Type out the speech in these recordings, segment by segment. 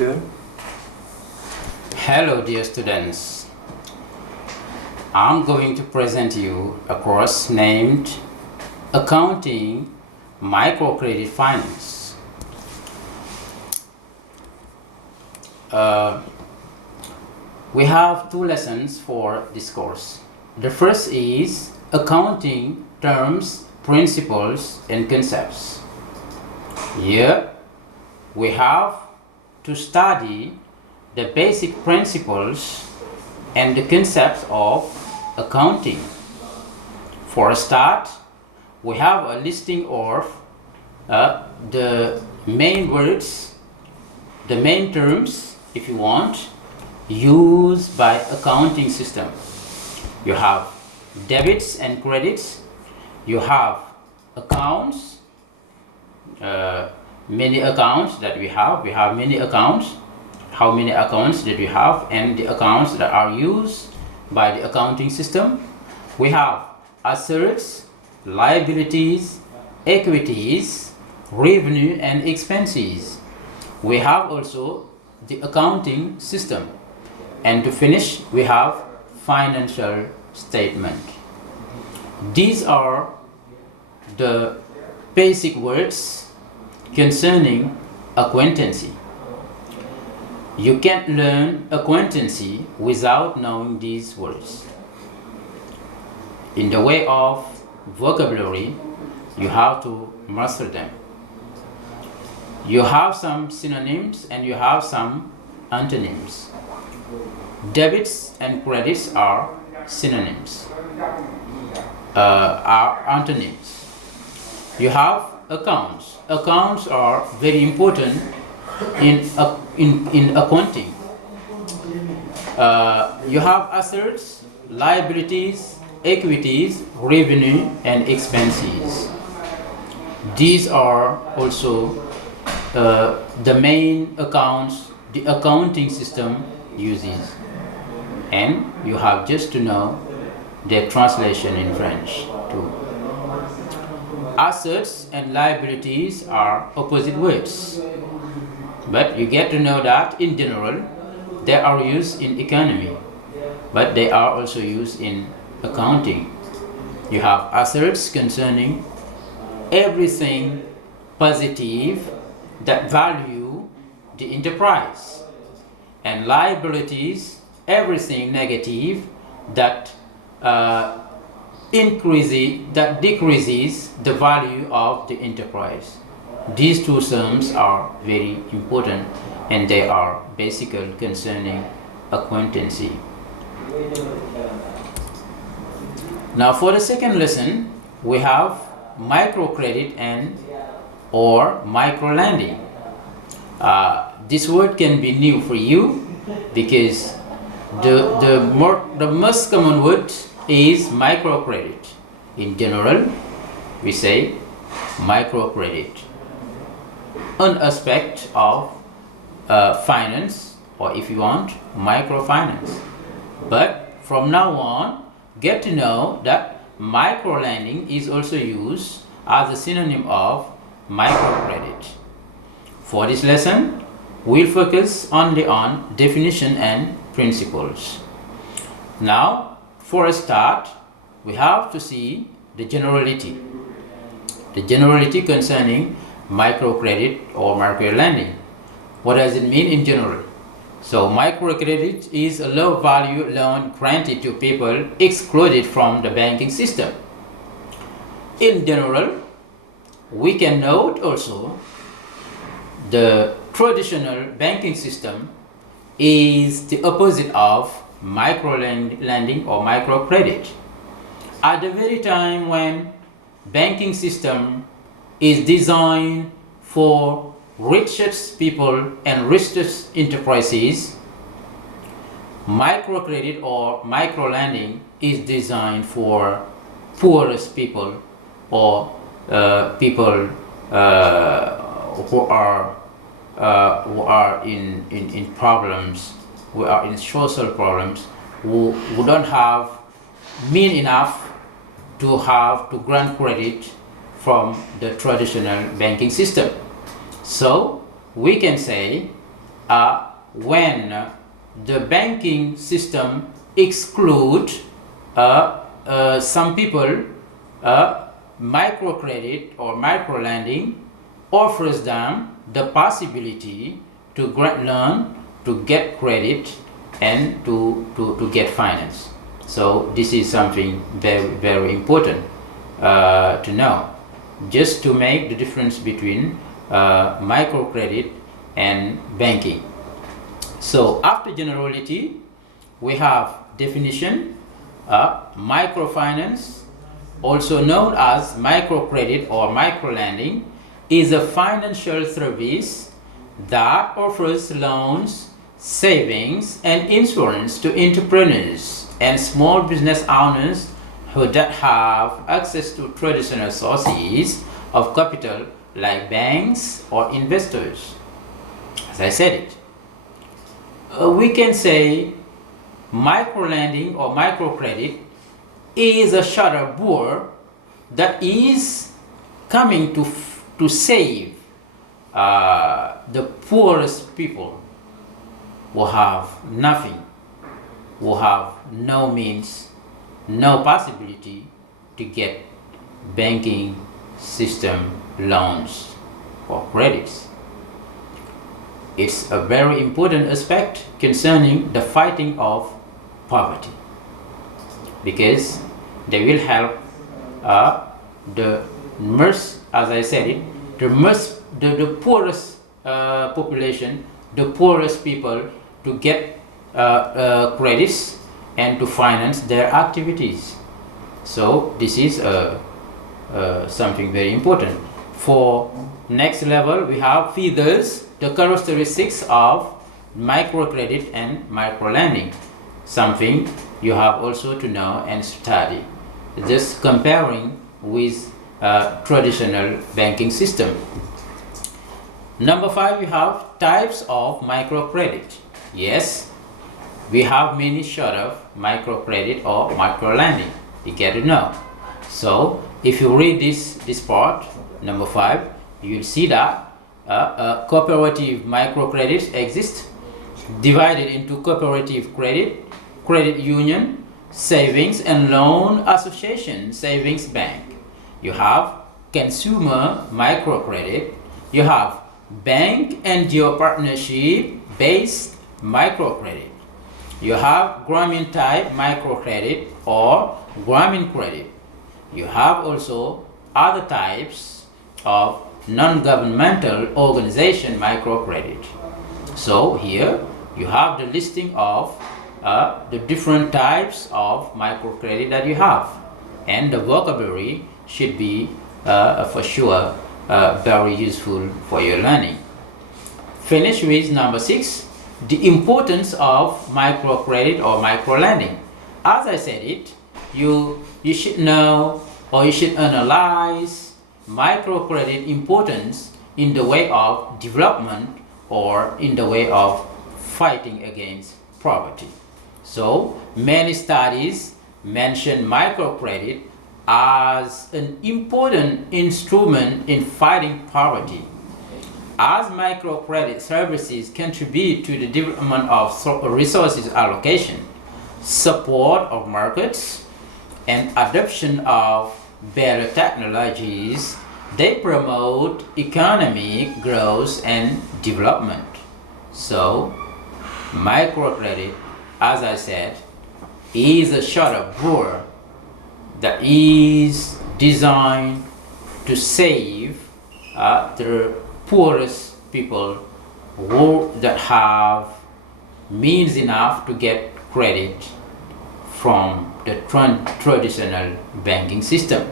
2. Hello dear students, I'm going to present you a course named Accounting Microcredit Finance. We have 2 lessons for this course. The first is Accounting Terms, Principles and Concepts. Here we have to study the basic principles and the concepts of accounting. For a start, we have a listing of the main words, the main terms, if you want, used by accounting system. You have debits and credits, you have accounts, many accounts that we have many accounts, how many accounts that we have, and the accounts that are used by the accounting system. We have assets, liabilities, equities, revenue and expenses. We have also the accounting system, and to finish we have financial statement. These are the basic words concerning accountancy. You can't learn accountancy without knowing these words. In the way of vocabulary, you have to master them. You have some synonyms and you have some antonyms. Debits and credits are synonyms, are antonyms. You have accounts. Accounts are very important in accounting. You have assets, liabilities, equities, revenue and expenses. These are also the main accounts the accounting system uses, and you have just to know their translation in French too. Assets and liabilities are opposite words, but you get to know that in general they are used in economy, but they are also used in accounting. You have assets concerning everything positive that value the enterprise, and liabilities everything negative that decreases the value of the enterprise. These 2 terms are very important, and they are basically concerning accountancy. Now for the second lesson, we have microcredit and or microlending. This word can be new for you because the most common word is microcredit. In general, we say microcredit, an aspect of finance, or if you want, microfinance. But from now on, get to know that microlending is also used as a synonym of microcredit. For this lesson, we'll focus only on definition and principles. Now, for a start, we have to see the generality concerning microcredit or microlending. What does it mean in general? So microcredit is a low value loan granted to people excluded from the banking system. In general, we can note also the traditional banking system is the opposite of microlending or microcredit. At the very time when banking system is designed for richest people and richest enterprises, microcredit or microlending is designed for poorest people or people who are in problems, who are in social problems, who don't have mean enough to grant credit from the traditional banking system. So we can say when the banking system exclude some people, microcredit or microlending offers them the possibility to grant loan, to get credit, and to get finance. So this is something very, very important to know, just to make the difference between microcredit and banking. So after generality, we have definition. Microfinance, also known as microcredit or microlending, is a financial service that offers loans, savings, and insurance to entrepreneurs and small business owners who don't have access to traditional sources of capital like banks or investors. As I said it, we can say microlending or microcredit is a shutter board that is coming to save the poorest people who have nothing, who have no means, no possibility to get banking system loans or credits. It's a very important aspect concerning the fighting of poverty, because they will help the most, as I said it, the poorest population, the poorest people, to get credits and to finance their activities. So this is something very important. For next level, we have features, the characteristics of microcredit and microlending, something you have also to know and study, just comparing with traditional banking system. Number 5, we have types of microcredit. Yes, we have many sort of microcredit or microlending. You get to know. So if you read this part, number 5, you will see that cooperative microcredits exist, divided into cooperative credit, credit union, savings and loan association, savings bank. You have consumer microcredit. You have bank and Diop partnership based microcredit. You have Grameen type microcredit or Grameen credit. You have also other types of non-governmental organization microcredit. So here you have the listing of the different types of microcredit that you have, and the vocabulary should be for sure very useful for your learning. Finish with number 6, the importance of microcredit or microlending. As I said it, you should know, or you should analyze microcredit importance in the way of development or in the way of fighting against poverty. So many studies mention microcredit as an important instrument in fighting poverty, as microcredit services contribute to the development of resources allocation, support of markets, and adoption of better technologies. They promote economic growth and development. So microcredit, as I said, is a shutter board that is designed to save the poorest people that have means enough to get credit from the traditional banking system.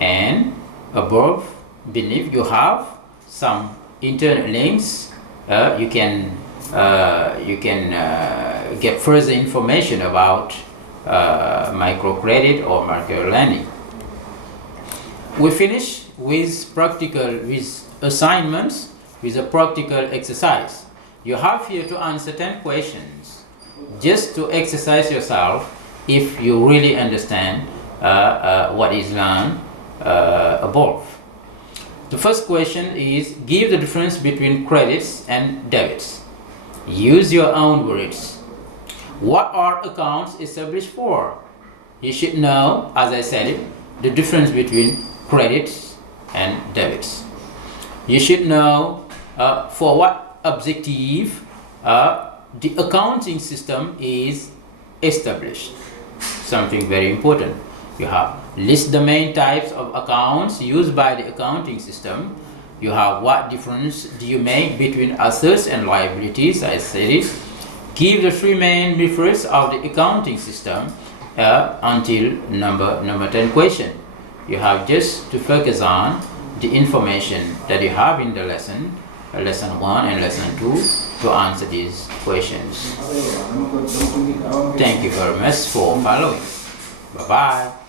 And above, beneath, you have some internet links. You can get further information about microcredit or microlending. We finish with assignments, with a practical exercise. You have here to answer 10 questions, just to exercise yourself if you really understand what is learned above. The first question is, give the difference between credits and debits. Use your own words. What are accounts established for? You should know, as I said, the difference between credits and debits. You should know for what objective the accounting system is established. Something very important. You have list the main types of accounts used by the accounting system. You have what difference do you make between assets and liabilities, I said it. Give the three main methods of the accounting system until number 10 question. You have just to focus on the information that you have in the lesson 1 and lesson 2 to answer these questions. Thank you very much for following. Bye-bye.